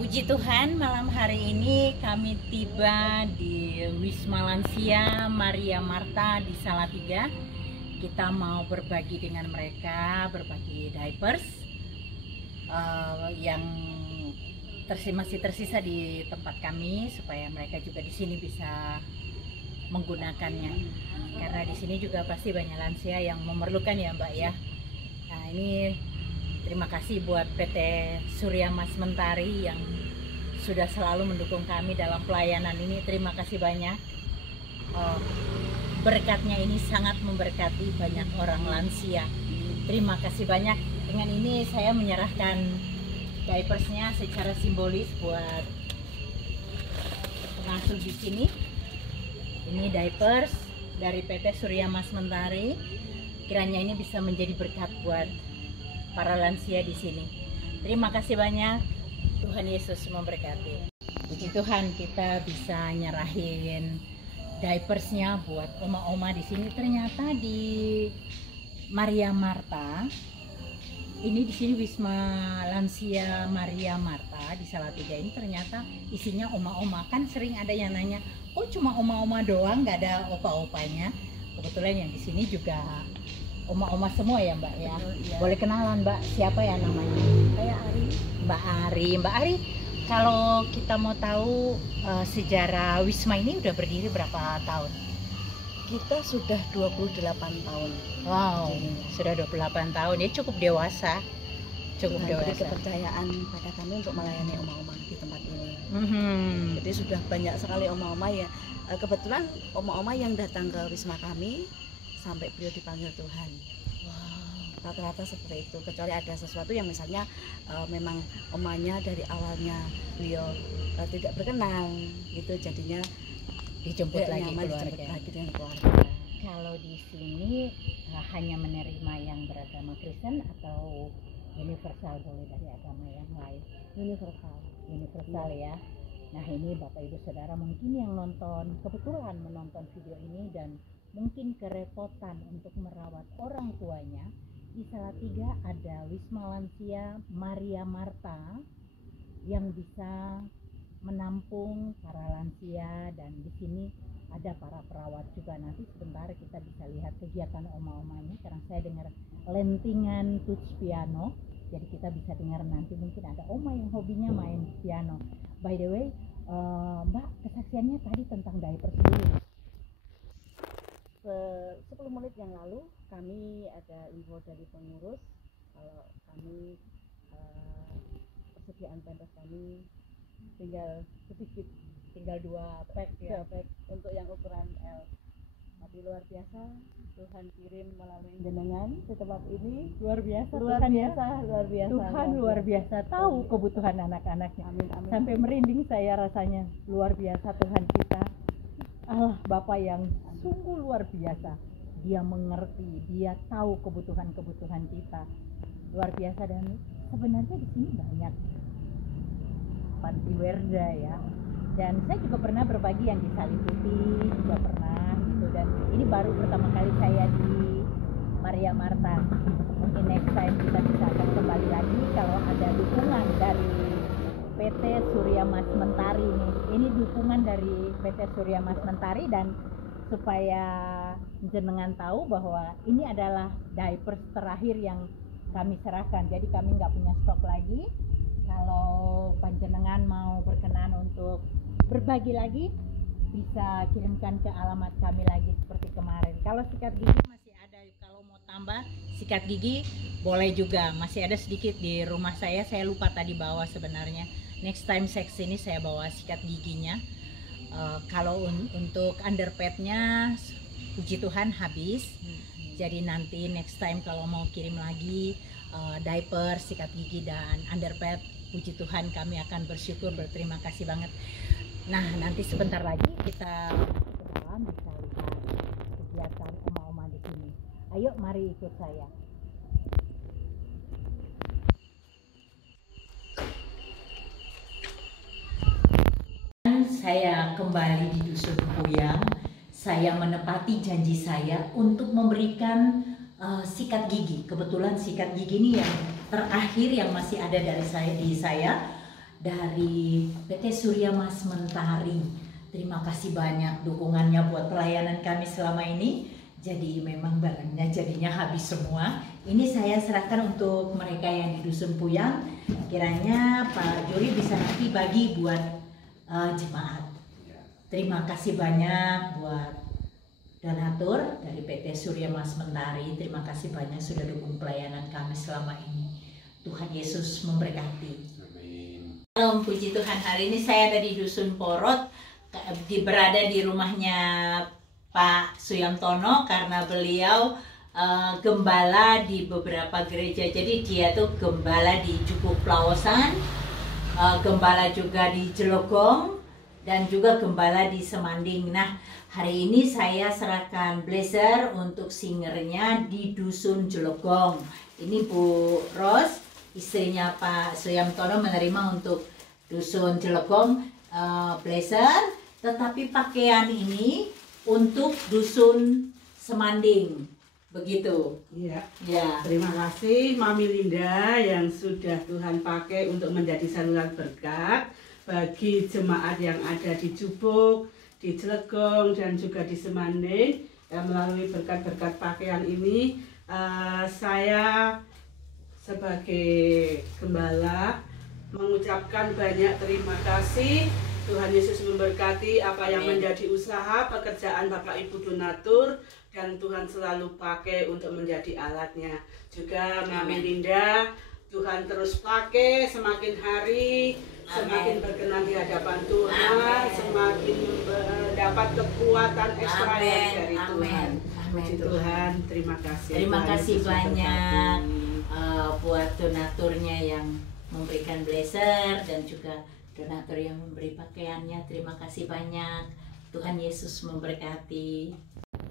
Puji Tuhan, malam hari ini kami tiba di Wisma Lansia Maria Marta di Salatiga. Kita mau berbagi dengan mereka, berbagi diapers yang masih tersisa di tempat kami, supaya mereka juga di sini bisa menggunakannya. Karena di sini juga pasti banyak lansia yang memerlukan ya Mbak ya. Nah ini terima kasih buat PT Surya Mas Mentari yang sudah selalu mendukung kami dalam pelayanan ini. Terima kasih banyak. Berkatnya ini sangat memberkati banyak orang lansia. Terima kasih banyak. Dengan ini saya menyerahkan diapersnya secara simbolis buat pengasuh di sini. Ini diapers dari PT Surya Mas Mentari. Kiranya ini bisa menjadi berkat buat para lansia di sini. Terima kasih banyak. Tuhan Yesus memberkati. Puji Tuhan, kita bisa nyerahin diapersnya buat oma-oma di sini. Ternyata di Maria Marta ini, di sini Wisma Lansia Maria Marta di Salatiga ini, ternyata isinya oma-oma. Kan sering ada yang nanya, oh cuma oma-oma doang, nggak ada opa-opanya. Kebetulan yang di sini juga oma-oma semua ya Mbak ya. Betul, iya. Boleh kenalan Mbak, siapa ya namanya? Saya Ari. Mbak Ari, kalau kita mau tahu sejarah Wisma ini udah berdiri berapa tahun? Kita sudah 28 tahun. Wow, sudah 28 tahun ya, cukup dewasa. Cukup Tuhan beri dewasa. kepercayaan pada kami untuk melayani oma-oma di tempat ini. Mhm. Jadi sudah banyak sekali oma-oma ya. Kebetulan oma-oma yang datang ke Wisma kami sampai beliau dipanggil Tuhan. Rata-rata seperti itu, kecuali ada sesuatu yang misalnya memang omanya dari awalnya beliau tidak berkenan gitu, jadinya Dijemput tidak lagi nyaman, dijemput keluarga. lagi dengan keluarga. Kalau di sini hanya menerima yang beragama Kristen atau universal, boleh dari agama yang lain? Universal ya. Nah ini Bapak Ibu Saudara mungkin yang kebetulan menonton video ini dan mungkin kerepotan untuk merawat orang tuanya. Di Salatiga ada Wisma Lansia Maria Marta yang bisa menampung para lansia, dan di sini ada para perawat juga. Nanti sebentar kita bisa lihat kegiatan oma-oma ini, karena saya dengar lentingan touch piano, jadi kita bisa dengar nanti mungkin ada oma yang hobinya main piano. By the way, Mbak, kesaksiannya tadi tentang diaper dulu. 10 menit yang lalu kami ada info dari pengurus kalau kami persediaan pampers kami tinggal sedikit, Tinggal 2 pack ya. 2 pack untuk yang ukuran L. Tapi luar biasa, Tuhan kirim melalui jenengan di tempat ini. Luar biasa. Luar Tuhan biasa, ya. luar biasa. Tuhan luar biasa tahu kebutuhan anak-anaknya. Amin, amin. Sampai merinding saya rasanya. Luar biasa Tuhan kita. Allah Bapa yang sungguh luar biasa. Dia mengerti, dia tahu kebutuhan-kebutuhan kita. Luar biasa. Dan sebenarnya di sini banyak panti werda ya. Dan saya juga pernah berbagi yang di Salib Putih, juga pernah gitu. Dan ini baru pertama kali saya di Maria Marta. Mungkin next time kita bisa akan kembali lagi kalau ada dukungan dari PT Surya Mas Mentari nih. Ini dukungan dari PT Surya Mas Mentari, dan supaya jenengan tahu bahwa ini adalah diapers terakhir yang kami serahkan. Jadi kami nggak punya stok lagi. Kalau panjenengan mau berkenan untuk berbagi lagi, bisa kirimkan ke alamat kami lagi seperti kemarin. Kalau sikat gigi masih ada, kalau mau tambah sikat gigi boleh juga. Masih ada sedikit di rumah saya lupa tadi bawa sebenarnya. Next time saya kesini saya bawa sikat giginya. Kalau untuk underpadnya, puji Tuhan habis. Jadi nanti next time kalau mau kirim lagi diaper, sikat gigi dan underpad, puji Tuhan kami akan bersyukur, berterima kasih banget. Nah nanti sebentar lagi kita ke dalam bisa lihat kegiatan oma-oma di sini. Ayo mari ikut saya. Saya kembali di Dusun Puyang. Saya menepati janji saya untuk memberikan sikat gigi. Kebetulan sikat gigi ini yang terakhir yang masih ada dari saya dari PT Surya Mas Mentari. Terima kasih banyak dukungannya buat pelayanan kami selama ini. Jadi memang barangnya jadinya habis semua. Ini saya serahkan untuk mereka yang di Dusun Puyang. Kiranya Pak Juri bisa nanti bagi buat jemaat. Terima kasih banyak buat donatur dari PT Surya Mas Mentari. Terima kasih banyak sudah dukung pelayanan kami selama ini. Tuhan Yesus memberkati. Amin. Salam puji Tuhan. Hari ini saya ada di Dusun Porot, berada di rumahnya Pak Suyamtono karena beliau gembala di beberapa gereja. Jadi dia tuh gembala di Jukuk Plawosan, gembala juga di Jelogong, dan juga gembala di Semanding. Nah, hari ini saya serahkan blazer untuk singernya di Dusun Jelogong. Ini Bu Ros, istrinya Pak Suyamtono, menerima untuk Dusun Jelogong blazer, tetapi pakaian ini untuk Dusun Semanding. Begitu. Iya. Ya. Terima kasih Mami Linda yang sudah Tuhan pakai untuk menjadi saluran berkat bagi jemaat yang ada di Jubuk, di Jelogong, dan juga di Semanding. Melalui berkat-berkat pakaian ini, saya sebagai gembala mengucapkan banyak terima kasih. Tuhan Yesus memberkati apa yang menjadi usaha pekerjaan Bapak Ibu donatur, dan Tuhan selalu pakai untuk menjadi alatnya. Juga Mami Linda, Tuhan terus pakai semakin hari, semakin berkenan di hadapan Tuhan, semakin mendapat kekuatan ekstra dari Tuhan. Puji Tuhan, terima kasih. Terima kasih banyak buat donaturnya yang memberikan blazer dan juga donatur yang memberi pakaiannya. Terima kasih banyak. Tuhan Yesus memberkati.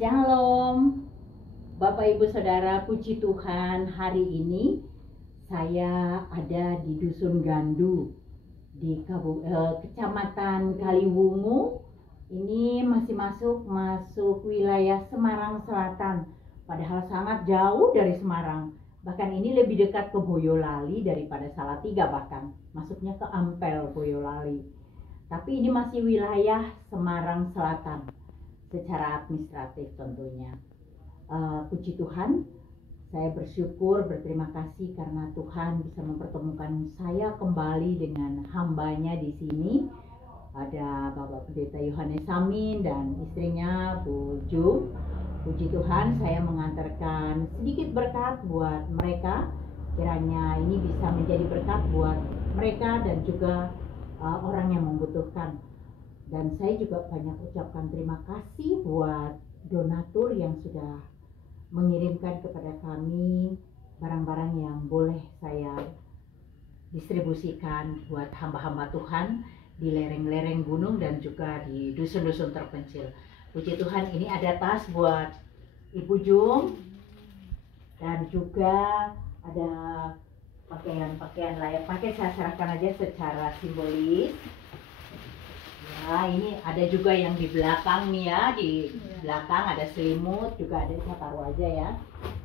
Shalom Bapak Ibu Saudara, puji Tuhan. Hari ini saya ada di Dusun Gandu di Kecamatan Kaliwungu. Ini masih masuk wilayah Semarang Selatan, padahal sangat jauh dari Semarang. Bahkan ini lebih dekat ke Boyolali daripada Salatiga, bahkan masuknya ke Ampel Boyolali. Tapi ini masih wilayah Semarang Selatan secara administratif tentunya. Puji Tuhan, saya bersyukur, berterima kasih karena Tuhan bisa mempertemukan saya kembali dengan hambanya di sini. Ada Bapak Pendeta Yohanes Samin dan istrinya Bu Jum. Puji Tuhan, saya mengantarkan sedikit berkat buat mereka. Kiranya ini bisa menjadi berkat buat mereka dan juga orang yang membutuhkan. Dan saya juga banyak ucapkan terima kasih buat donatur yang sudah mengirimkan kepada kami barang-barang yang boleh saya distribusikan buat hamba-hamba Tuhan di lereng-lereng gunung dan juga di dusun-dusun terpencil. Puji Tuhan, ini ada tas buat Ibu Jum dan juga ada pakaian-pakaian layak pakai. Saya serahkan aja secara simbolis. Ya, ini ada juga yang di belakang nih ya, di belakang ada selimut, juga ada, saya taruh aja ya.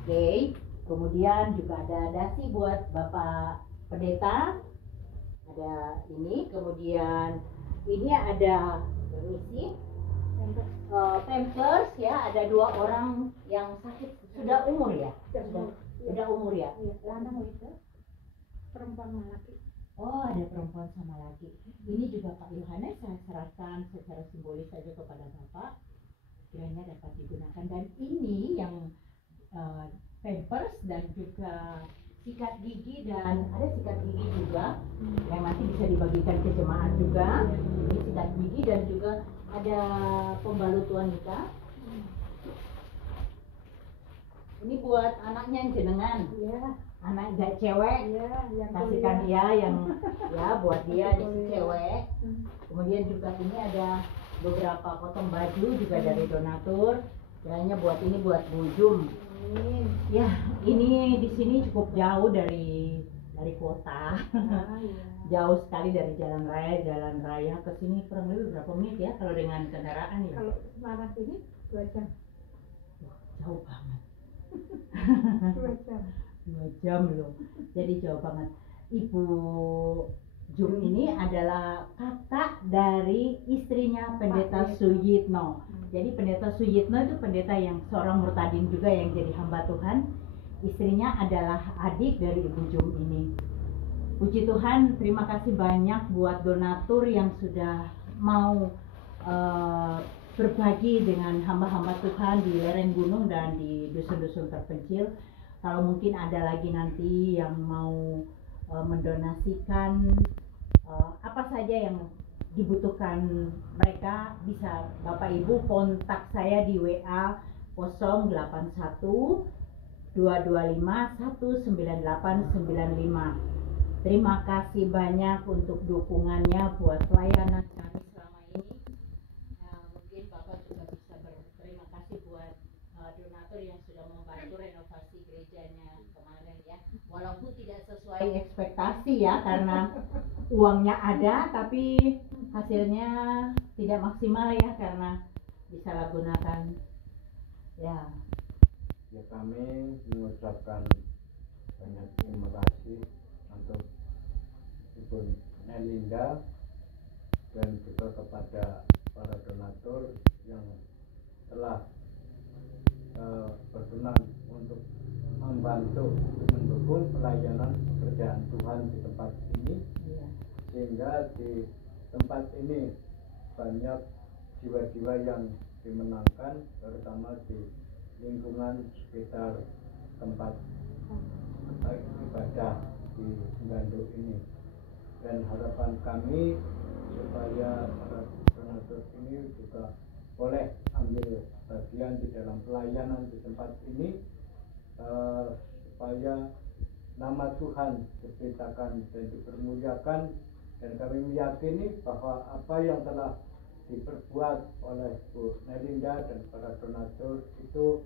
Oke, kemudian juga ada dasi buat Bapak Pendeta. Ada ini, kemudian ini ada permisi, pampers ya, ada 2 orang yang sakit, sudah umur ya? Sudah umur ya? Lanang itu perempuan laki. Oh, ada perempuan sama laki. Ini juga Pak Yohanes saya serahkan secara simbolis saja kepada Bapak, kiranya dapat digunakan. Dan ini yang pampers dan juga sikat gigi, dan ada sikat gigi juga yang nanti bisa dibagikan ke jemaat juga. Ini sikat gigi dan juga ada pembalut wanita. Ini buat anaknya yang jenengan. Iya. Anak gak cewek, yang kasihkan dia yang ya buat dia si cewek. Kemudian juga ini ada beberapa potong baju juga dari donatur. Kiranya buat ini buat Bu Jum. Ya, ini di sini cukup jauh dari kota. Jauh sekali dari jalan raya ke sini kurang lebih berapa menit ya kalau dengan kendaraan ya? Kalau Semarang sini 2 jam. Wah, jauh banget. 2 jam. 2 jam loh. Jadi jauh banget. Ibu Jum ini adalah kakak dari istrinya Pendeta Suyitno. Jadi Pendeta Suyitno itu pendeta yang seorang murtadin juga yang jadi hamba Tuhan. Istrinya adalah adik dari Ibu Jum ini. Puji Tuhan, terima kasih banyak buat donatur yang sudah mau berbagi dengan hamba-hamba Tuhan di lereng gunung dan di dusun-dusun terpencil. Kalau mungkin ada lagi nanti yang mau mendonasikan apa saja yang dibutuhkan mereka, bisa Bapak Ibu kontak saya di WA 081 225 19895. Terima kasih banyak untuk dukungannya buat pelayanan kami selama ini. Mungkin Bapak juga bisa berterima kasih buat donatur yang sudah membantu renovasi gerejanya kemarin ya. Walaupun tidak sesuai ekspektasi ya, karena uangnya ada tapi hasilnya tidak maksimal ya, karena disalahgunakan ya. Ya, kami mengucapkan banyak terima kasih untuk Ibu Nelinda dan juga kepada para donatur yang telah berkenan untuk membantu mendukung pelayanan pekerjaan Tuhan di tempat ini, sehingga di tempat ini banyak jiwa-jiwa yang dimenangkan, terutama di lingkungan sekitar tempat ibadah di Ganduk ini. Dan harapan kami supaya para donatur ini juga boleh ambil bagian di dalam pelayanan di tempat ini, supaya nama Tuhan diberitakan dan dipermuliakan. Dan kami meyakini bahwa apa yang telah diperbuat oleh Bu Nelinda dan para donatur itu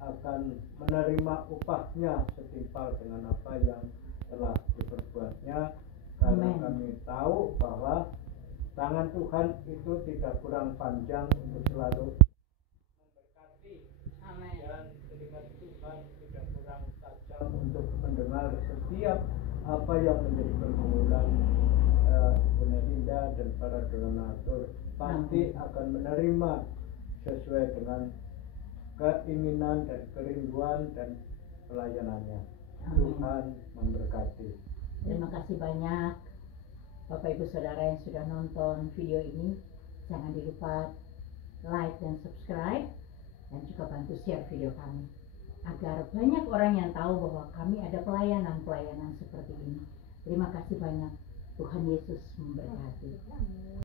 akan menerima upahnya setimpal dengan apa yang telah diperbuatnya, karena kami tahu bahwa tangan Tuhan itu tidak kurang panjang untuk selalu memberkati. Amin. Dan telinga Tuhan tidak kurang tajam untuk mendengar setiap apa yang menjadi pergumulan Ibu Nelinda dan para donatur. Pasti akan menerima sesuai dengan keinginan dan kerinduan dan pelayanannya. Tuhan memberkati. Terima kasih banyak Bapak Ibu Saudara yang sudah nonton video ini. Jangan lupa like dan subscribe, dan juga bantu share video kami agar banyak orang yang tahu bahwa kami ada pelayanan-pelayanan seperti ini. Terima kasih banyak. Tuhan Yesus memberkati.